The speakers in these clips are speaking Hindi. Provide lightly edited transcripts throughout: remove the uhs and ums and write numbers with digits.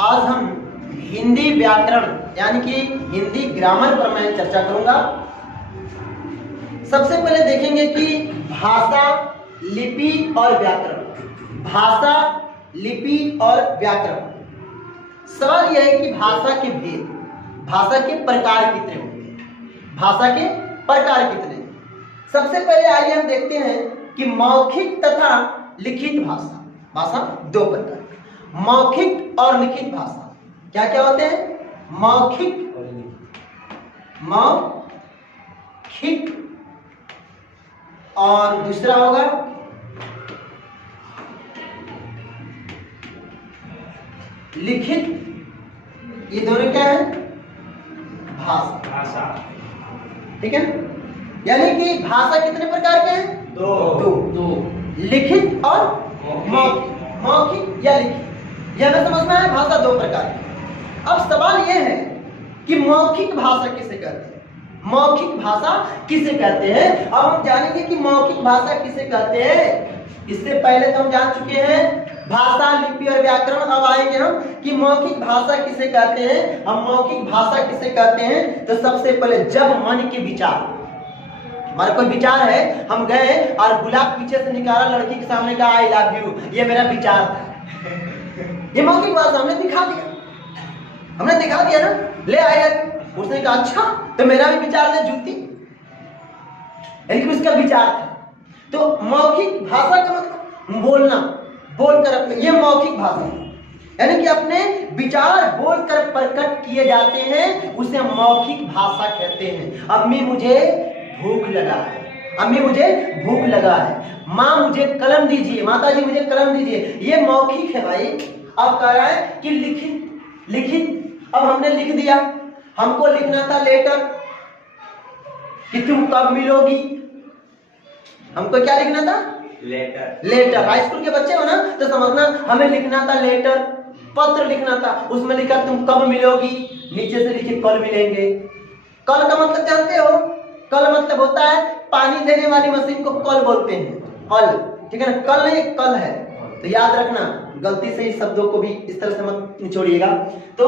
आज हम हिंदी व्याकरण यानी कि हिंदी ग्रामर पर मैं चर्चा करूंगा। सबसे पहले देखेंगे कि भाषा, लिपि और व्याकरण। भाषा, लिपि और व्याकरण। सवाल यह है कि भाषा के भेद, भाषा के प्रकार कितने होंगे, भाषा के प्रकार कितने। सबसे पहले आइए हम देखते हैं कि मौखिक तथा लिखित भाषा। भाषा दो प्रकार, मौखिक और लिखित भाषा। क्या क्या होते हैं? मौखिक, मौखिक और दूसरा होगा लिखित। ये दोनों क्या है? भाषा। ठीक है, यानी कि भाषा कितने प्रकार के हैं? दो। लिखित और मौखिक। मौखिक या लिखित, यह हमें समझना है। भाषा दो प्रकार की। अब सवाल यह है कि मौखिक भाषा किसे कहते हैं? मौखिक भाषा किसे कहते हैं? अब हम जानेंगे कि मौखिक भाषा किसे कहते हैं। इससे पहले तो हम जान चुके हैं भाषा, लिपि और व्याकरण। अब आएंगे हम कि मौखिक भाषा किसे कहते हैं। हम मौखिक भाषा किसे कहते हैं तो सबसे पहले जब मन के विचार, हमारा कोई विचार है, हम गए और गुलाब पीछे से निकाला, लड़की के सामने कहा आई लव यू, ये मेरा विचार था। ये मौखिक भाषा हमने दिखा दिया, हमने दिखा दिया ना, ले आया। उसने कहा अच्छा तो मेरा भी विचार ले जूती, यानी कि उसका विचार था। तो मौखिक भाषा का मतलब बोलना, बोलकर अपने, ये मौखिक भाषा यानी कि अपने विचार बोलकर प्रकट किए जाते हैं, उसे मौखिक भाषा कहते हैं। अम्मी मुझे भूख लगा है, अम्मी मुझे भूख लगा है, माँ मुझे कलम दीजिए, माता जी मुझे कलम दीजिए, ये मौखिक है भाई। अब कह रहा है कि लिखित। लिखित, अब हमने लिख दिया, हमको लिखना था लेटर कि तुम कब मिलोगी। हमको क्या लिखना था? लेटर। लेटर, हाई स्कूल के बच्चे हो ना तो समझना, हमें लिखना था लेटर, पत्र लिखना था। उसमें लिखा तुम कब मिलोगी, नीचे से लिखे कल मिलेंगे। कल का मतलब जानते हो? कल मतलब होता है पानी देने वाली मशीन को कल बोलते हैं, कल। ठीक है ना, कल नहीं कल है, तो याद रखना, गलती से इस शब्दों को भी इस तरह से मत निचोड़िएगा। तो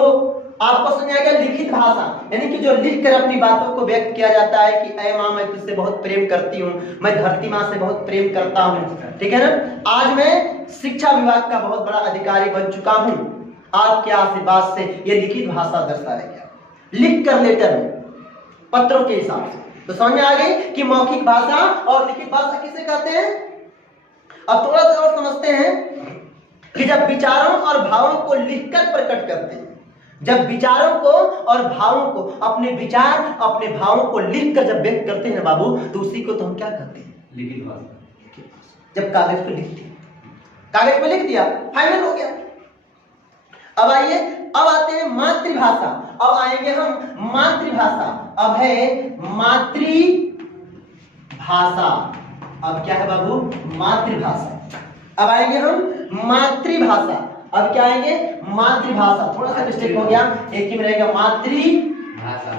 आपको समझ आएगा लिखित भाषा, यानी कि जो लिखकर अपनी बातों को व्यक्त किया जाता है कि ऐ माँ मैं तुझसे बहुत प्रेम करती हूँ, मैं धरती माँ से बहुत प्रेम करता हूँ। ठीक है ना, आज मैं शिक्षा विभाग का बहुत बड़ा अधिकारी बन चुका हूँ, आपके आशीर्वाद से ये लिखित भाषा दर्शाया गया, लिख कर लेटर पत्रों के हिसाब से। तो समझ में आ गई कि मौखिक भाषा और लिखित भाषा किसे कहते हैं। अब थोड़ा सा और समझते हैं कि जब विचारों और भावों को लिखकर प्रकट करते हैं, जब विचारों को और भावों को, अपने विचार अपने भावों को लिखकर जब व्यक्त करते हैं बाबू, तो उसी को तो हम क्या कहते हैं? लिखित भाषा। जब कागज पे लिखते हैं, कागज पे लिख दिया, फाइनल हो गया। अब आइए, अब आते हैं मातृभाषा। अब आएंगे हम मातृभाषा। अब है मातृभाषा। अब क्या है बाबू? मातृभाषा। अब आएंगे हम मातृभाषा। अब क्या आएंगे? मातृभाषा। थोड़ा सा मिस्टेक हो गया, एक ही में रहेगा मातृभाषा।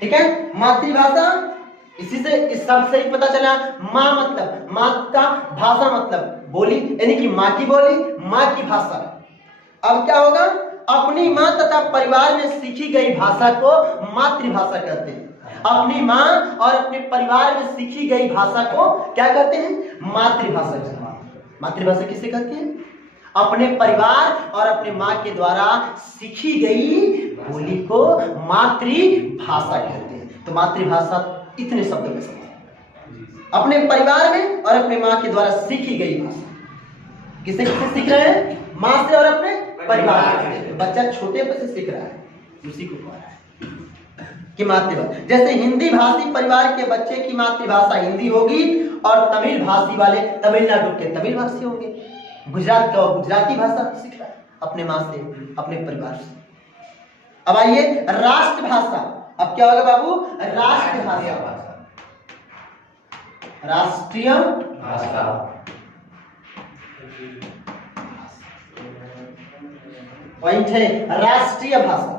ठीक है, मातृभाषा। इसी से, इस शब्द से ही पता चला, माँ मतलब, माँ का भाषा मतलब बोली, यानी कि माँ की बोली, माँ की भाषा। अब क्या होगा? अपनी माँ तथा परिवार में सीखी गई भाषा को मातृभाषा कहते हैं। अपनी माँ और अपने परिवार में सीखी गई भाषा को क्या कहते हैं? मातृभाषा। मातृभाषा किसे कहते हैं? अपने परिवार और अपने माँ के द्वारा सीखी गई बोली को मातृभाषा कहते हैं। तो मातृभाषा इतने शब्दों में समझ, अपने परिवार में और अपने माँ के द्वारा सीखी गई भाषा। किसे किसे सीख रहे हैं? माँ से और अपने परिवार से। बच्चा छोटे पर से सीख रहा है, उसी को कह रहा है कि मातृभाषा। जैसे हिंदी भाषी परिवार के बच्चे की मातृभाषा हिंदी होगी और तमिल भाषी वाले तमिलनाडु के तमिल भाषी होंगे। गुजरात का गुजराती भाषा सीख रहा है अपने माँ से, अपने परिवार से। अब आइए राष्ट्रभाषा। अब क्या होगा बाबू? राष्ट्रभाषा, राष्ट्रीय भाषा। पॉइंट है राष्ट्रीय भाषा।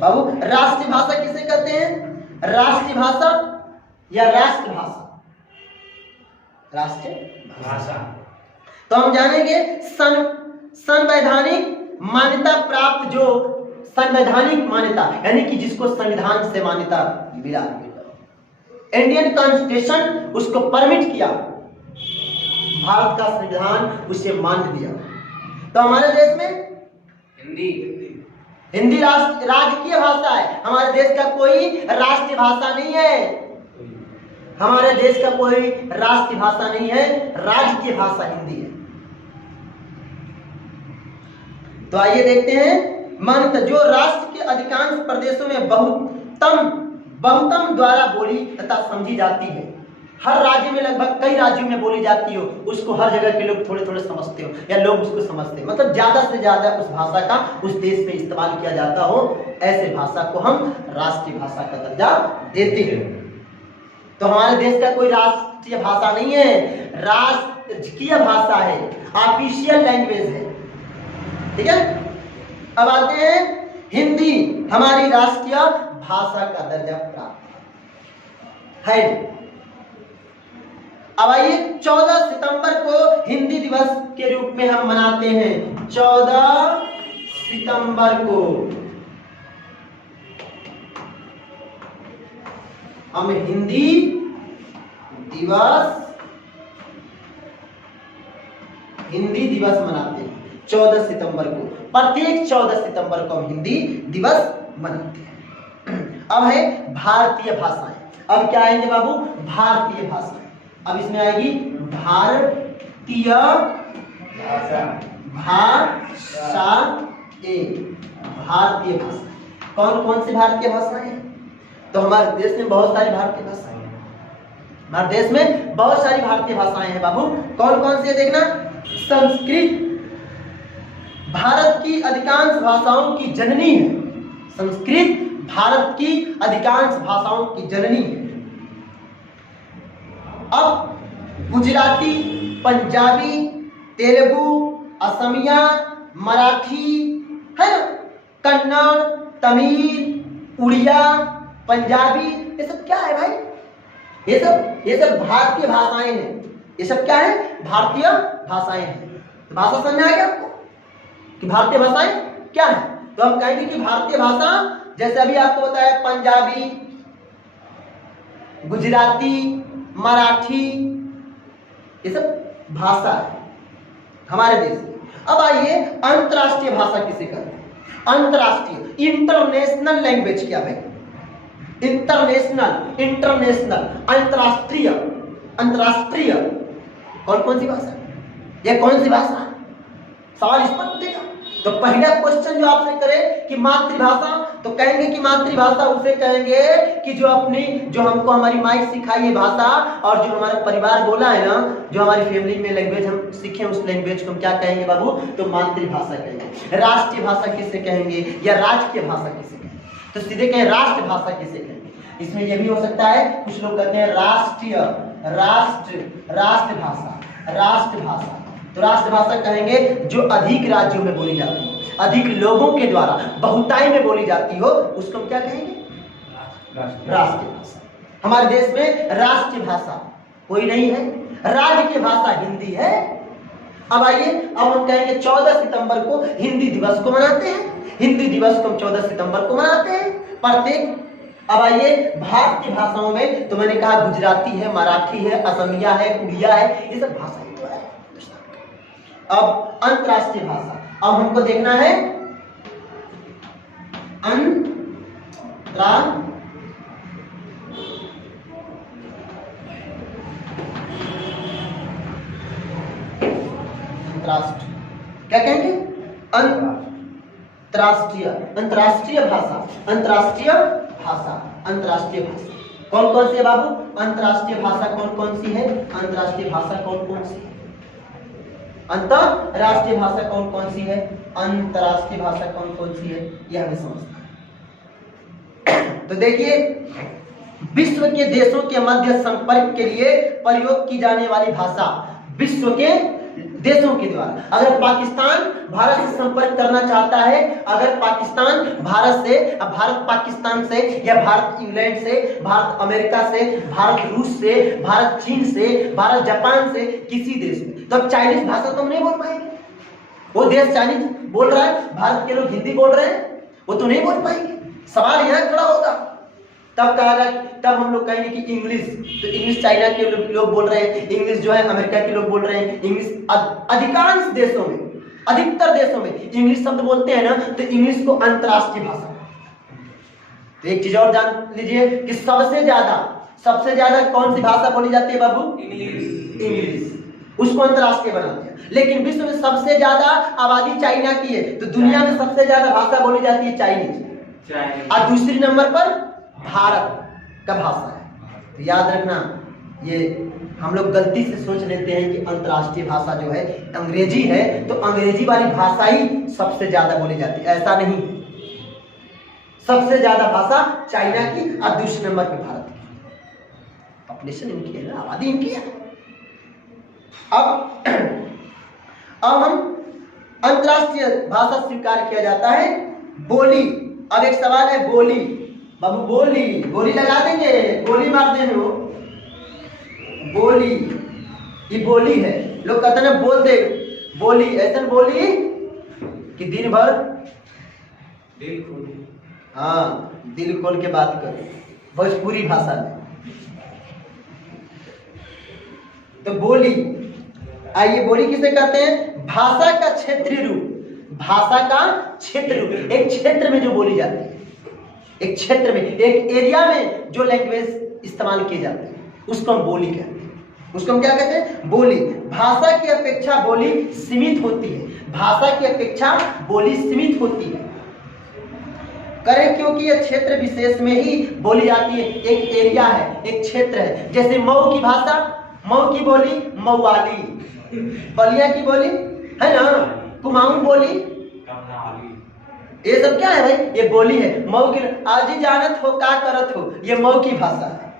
बाबू राष्ट्रीय भाषा किसे कहते हैं? राष्ट्रीय भाषा या राष्ट्रभाषा? राष्ट्रीय भाषा। तो हम जानेंगे सन संवैधानिक मान्यता प्राप्त, जो संवैधानिक मान्यता यानी कि जिसको संविधान से मान्यता मिला, इंडियन कॉन्स्टिट्यूशन उसको परमिट किया, भारत का संविधान उसे मान दिया। तो हमारे देश में हिंदी राजकीय भाषा है। हमारे देश का कोई राष्ट्रीय भाषा नहीं है, हमारे देश का कोई राष्ट्रीय भाषा नहीं है, राजकीय भाषा हिंदी है। तो आइए देखते हैं मान्यता, जो राष्ट्र के अधिकांश प्रदेशों में बहुतम द्वारा बोली तथा समझी जाती है। हर राज्य में, लगभग कई राज्यों में बोली जाती हो, उसको हर जगह के लोग थोड़े थोड़े समझते हो या लोग उसको समझते हैं, मतलब ज्यादा से ज्यादा उस भाषा का उस देश में इस्तेमाल किया जाता हो, ऐसे भाषा को हम राष्ट्रीय भाषा का दर्जा देते हैं। तो हमारे देश का कोई राष्ट्रीय भाषा नहीं है, राजकीय भाषा है, ऑफिशियल लैंग्वेज है। ठीक है, अब आते हैं हिंदी हमारी राष्ट्रीय भाषा का दर्जा प्राप्त है। अब आइए 14 सितंबर को हिंदी दिवस के रूप में हम मनाते हैं। 14 सितंबर को हम हिंदी दिवस मनाते हैं 14 सितंबर को। प्रत्येक 14 सितंबर को हम हिंदी दिवस मनाते हैं। अब है भारतीय भाषाएं। अब क्या आएंगे बाबू? भारतीय भाषाएं। अब इसमें आएगी भारतीय भारतीय भाषा। कौन कौन सी भारतीय भाषाएं हैं? तो हमारे देश में बहुत सारी भारतीय भाषाएं हैं। हमारे देश में बहुत सारी भारतीय भाषाएं हैं बाबू। कौन कौन सी है देखना। संस्कृत भारत की अधिकांश भाषाओं की जननी है। संस्कृत भारत की अधिकांश भाषाओं की जननी है। अब गुजराती, पंजाबी, तेलुगु, असमिया, मराठी है ना, कन्नड़, तमिल, उड़िया, पंजाबी, ये सब क्या है भाई? ये सब भारतीय भाषाएं हैं। ये सब क्या है? भारतीय भाषाएं हैं। तो भाषा समझ में आ गया आपको कि भारतीय भाषाएं क्या है? तो हम कहेंगे कि भारतीय भाषा, जैसे अभी आपको बताया, पंजाबी, गुजराती, मराठी, ये सब भाषा है हमारे देश में। अब आइए अंतरराष्ट्रीय भाषा किसे कहते हैं? अंतरराष्ट्रीय, इंटरनेशनल लैंग्वेज क्या है? इंटरनेशनल, अंतरराष्ट्रीय कौन कौन सी भाषा? ये कौन सी भाषा? सवाल स्पष्ट देगा। तो पहला क्वेश्चन जो आपसे करे कि मातृभाषा, तो कहेंगे कि मातृभाषा उसे कहेंगे कि जो हमको हमारी माई सिखाई है भाषा, और जो हमारा परिवार बोला है ना, जो हमारी फैमिली में लैंग्वेज हम सीखे, उस लैंग्वेज को हम क्या कहेंगे बाबू? तो मातृभाषा कहेंगे। राष्ट्रीय भाषा किसे कहेंगे या राजकीय भाषा किसे कहेंगे? तो सीधे कहें राष्ट्रभाषा किसे कहेंगे। इसमें यह भी हो सकता है, कुछ लोग कहते हैं राष्ट्रभाषा। तो राष्ट्रभाषा कहेंगे जो अधिक राज्यों में बोली जाती है, अधिक लोगों के द्वारा बहुतायत में बोली जाती हो, उसको हम क्या कहेंगे? राष्ट्रीय भाषा। हमारे देश में राष्ट्रीय भाषा कोई नहीं है, राज्य की भाषा हिंदी है। अब आइए, अब हम कहेंगे 14 सितंबर को हिंदी दिवस को मनाते हैं। हिंदी दिवस को हम 14 सितंबर को मनाते हैं प्रत्येक। अब आइए भारतीय भाषाओं में, तो मैंने कहा गुजराती है, मराठी है, असमिया है, उड़िया है, ये सब भाषाएं तो है। अब अंतरराष्ट्रीय भाषा, अब हमको देखना है अंतरराष्ट्रीय, क्या कहेंगे? अंतरराष्ट्रीय भाषा कौन कौन सी है बाबू? अंतरराष्ट्रीय भाषा कौन कौन सी है? अंतरराष्ट्रीय भाषा कौन कौन सी है? अंतरराष्ट्रीय भाषा कौन कौन सी है? अंतरराष्ट्रीय भाषा कौन कौन सी है, यह हमें समझना है। तो देखिए, विश्व के देशों के मध्य संपर्क के लिए प्रयोग की जाने वाली भाषा, विश्व के देशों के द्वारा। अगर पाकिस्तान भारत से संपर्क करना चाहता है, अगर पाकिस्तान भारत से, भारत पाकिस्तान से, या भारत इंग्लैंड से, भारत अमेरिका से, भारत रूस से, भारत चीन से, भारत जापान से, किसी देश में, तो अब चाइनीज भाषा तो हम नहीं बोल पाएंगे। वो देश चाइनीज बोल रहा है, भारत के लोग हिंदी बोल रहे हैं, वो तो नहीं बोल पाएंगे। सवाल यहाँ खड़ा होगा। तब कहा, तब हम लोग कहेंगे कि इंग्लिश, तो इंग्लिश चाइना के लोग बोल रहे हैं, इंग्लिश जो है अमेरिका के लोग बोल रहे हैं, इंग्लिश अधिकांश देशों में, अधिकतर देशों में इंग्लिश शब्द बोलते हैं ना, तो इंग्लिश को अंतर्राष्ट्रीय भाषा। तो एक चीज और जान लीजिए कि सबसे ज्यादा कौन सी भाषा बोली जाती है बाबू? इंग्लिश। उसको अंतर्राष्ट्रीय बनाते हैं। लेकिन विश्व में सबसे ज्यादा आबादी चाइना की है, तो दुनिया में सबसे ज्यादा भाषा बोली जाती है चाइनीज, और दूसरी नंबर पर भारत का भाषा है। तो याद रखना, ये हम लोग गलती से सोच लेते हैं कि अंतर्राष्ट्रीय भाषा जो है अंग्रेजी है, तो अंग्रेजी वाली भाषा ही सबसे ज्यादा बोली जाती है। ऐसा नहीं, सबसे ज्यादा भाषा चाइना की और दूसरे नंबर पे भारत की। पॉपुलेशन इनकी है ना, आबादी इनकी है। अब हम अंतर्राष्ट्रीय भाषा स्वीकार किया जाता है बोली। अब एक सवाल है बोली, बाबू बोली लगा देंगे, गोली मार देंगे वो बोली, ये बोली है। लोग कहते हैं बोल दे बोली, ऐसा बोली कि दिन भर दिल खोल, हाँ दिल खोल के बात करो भोजपुरी भाषा में। तो बोली, आइए बोली किसे कहते हैं? भाषा का क्षेत्रीय रूप, भाषा का क्षेत्र रूप, एक क्षेत्र में जो बोली जाती है, एक क्षेत्र में, एक एरिया में जो लैंग्वेज इस्तेमाल किए जाते हैं, उसको हम बोली कहते हैं। उसको हम क्या कहते हैं? बोली। भाषा की अपेक्षा बोली सीमित होती है, भाषा की अपेक्षा बोली सीमित होती है। करें क्योंकि यह क्षेत्र विशेष में ही बोली जाती है, एक एरिया है, एक क्षेत्र है। जैसे मऊ की भाषा, मऊ की बोली मऊवाली, बलिया की बोली है ना कुमाऊं बोली, ये सब क्या है भाई? ये बोली है। मऊ की आज ही जानत हो का करत हो, ये मऊ की भाषा है।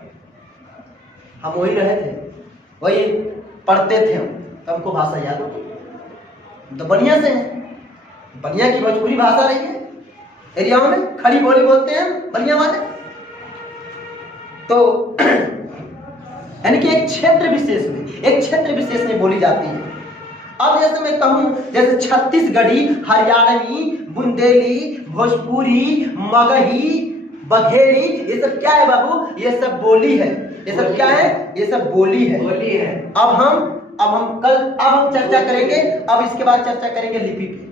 हम वही रहे थे, वही पढ़ते थे हम, तो हमको भाषा याद हो, तो बलिया से है, बलिया की भोजपुरी भाषा रही है। एरियाओं में खड़ी बोली बोलते हैं बलिया वाले। तो यानी कि एक क्षेत्र विशेष में बोली जाती है। अब जैसे मैं कहूं, जैसे छत्तीसगढ़ी, हरियाणवी, बुंदेली, भोजपुरी, मगही, बघेली, ये सब क्या है बाबू? ये सब बोली है। ये सब क्या है? ये सब बोली है। अब हम चर्चा करेंगे, अब इसके बाद चर्चा करेंगे लिपि पे।